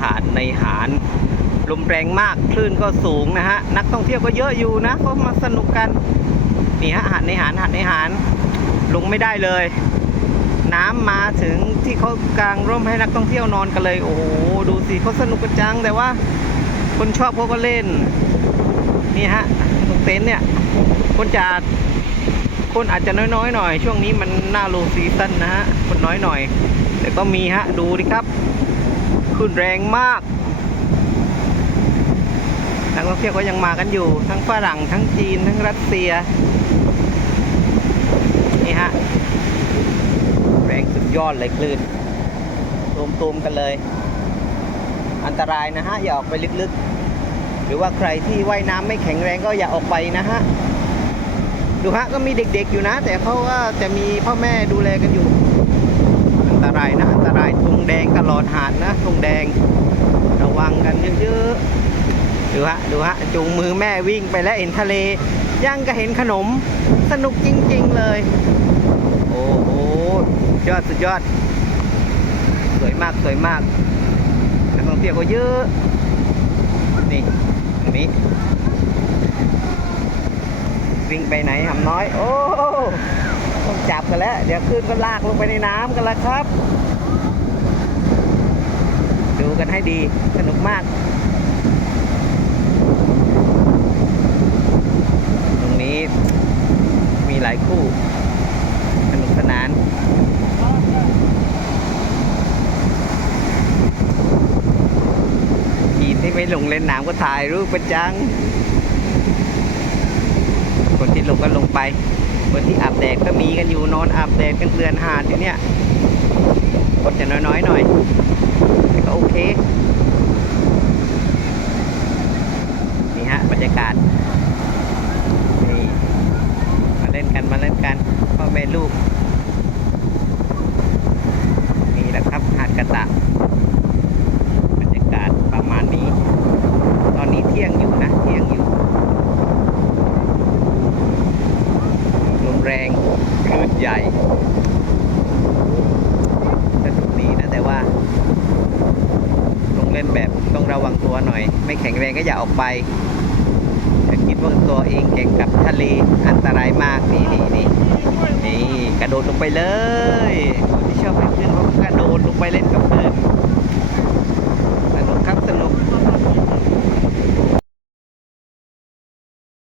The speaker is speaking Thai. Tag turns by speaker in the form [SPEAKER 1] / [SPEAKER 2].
[SPEAKER 1] หาดในหารลมแรงมากคลื่นก็สูงนะฮะนักท่องเที่ยวก็เยอะอยู่นะเขามาสนุกกันนี่ฮะหาดในหารหาดในหารลงไม่ได้เลย น้ำมาถึงที่เขากางร่มให้นักท่องเที่ยวนอนกันเลย โอ้โหดูสิเขาสนุกกันจังแต่ว่า คนชอบเขาก็เล่นนี่ฮะตรงเต็นท์เนี่ย คนจะคนอาจจะน้อยๆหน่อย ช่วงนี้มันหน้าโลซีซันนะฮะคนน้อยหน่อย แต่ก็มีฮะดูดิครับ ขึ้นแรงมาก นักท่องเที่ยวก็ยังมากันอยู่ ทั้งฝรั่ง ทั้งจีน ทั้งรัสเซีย นี่ฮะ แรงสุดยอดเลยคลื่นตูมๆกันเลย อันตรายนะฮะ อย่าออกไปลึกๆ หรือว่าใครที่ว่ายน้ำไม่แข็งแรงก็อย่าออกไปนะฮะ ดูฮะ ก็มีเด็กๆอยู่นะ แต่เขาก็จะมีพ่อแม่ดูแลกันอยู่ อันตรายนะ อดหาดนะธงแดง ระวังกันเยอะๆ ดูฮะ ดูฮะ จูงมือแม่วิ่งไปแล้วเห็นทะเล ยังก็เห็นขนม สนุกจริง ๆ เลย โอ้โหยอดสุดยอด สวยมากสวยมากนักท่องเที่ยวก็เยอะ นี่ตรงนี้ วิ่งไปไหนหำน้อย โอ้ต้องจับกันแล้ว เดี๋ยวขึ้นก็ลากลงไปในน้ำกันแล้วครับ กันให้ดี สนุกมากตรงนี้มีหลายคู่สนุกสนานทีมที่ไม่ลงเล่นน้ำก็ถ่ายรูปประจัง คนที่ลงก็ลงไป คนที่อาบแดดก็มีกันอยู่นอนอาบแดดกันเรือนหาดอยู่เนี่ยคนจะน้อยๆหน่อย แต่ก็โอเค นี่ฮะ บรรยากาศ นี่ มาเล่นกันมาเล่นกันพ่อแม่ลูก นี่แหละครับหาดกระตะ บรรยากาศประมาณนี้ ตอนนี้เที่ยงอยู่นะ เที่ยงอยู่ลมแรงคลื่นใหญ่สนุกดีนะแต่ว่า ลงเล่นแบบต้องระวังตัวห น่อย ไม่แข็งแรงก็อย่าออกไปอย่าคิดว่าตัวเองเก่งกับทะเลอันตรายมากนี่นี่นี่นี่กระโดดลงไปเลยคนที่ชอบเล่นคลื่นเขาก็กระโดดลงไปเล่นกับคลื่น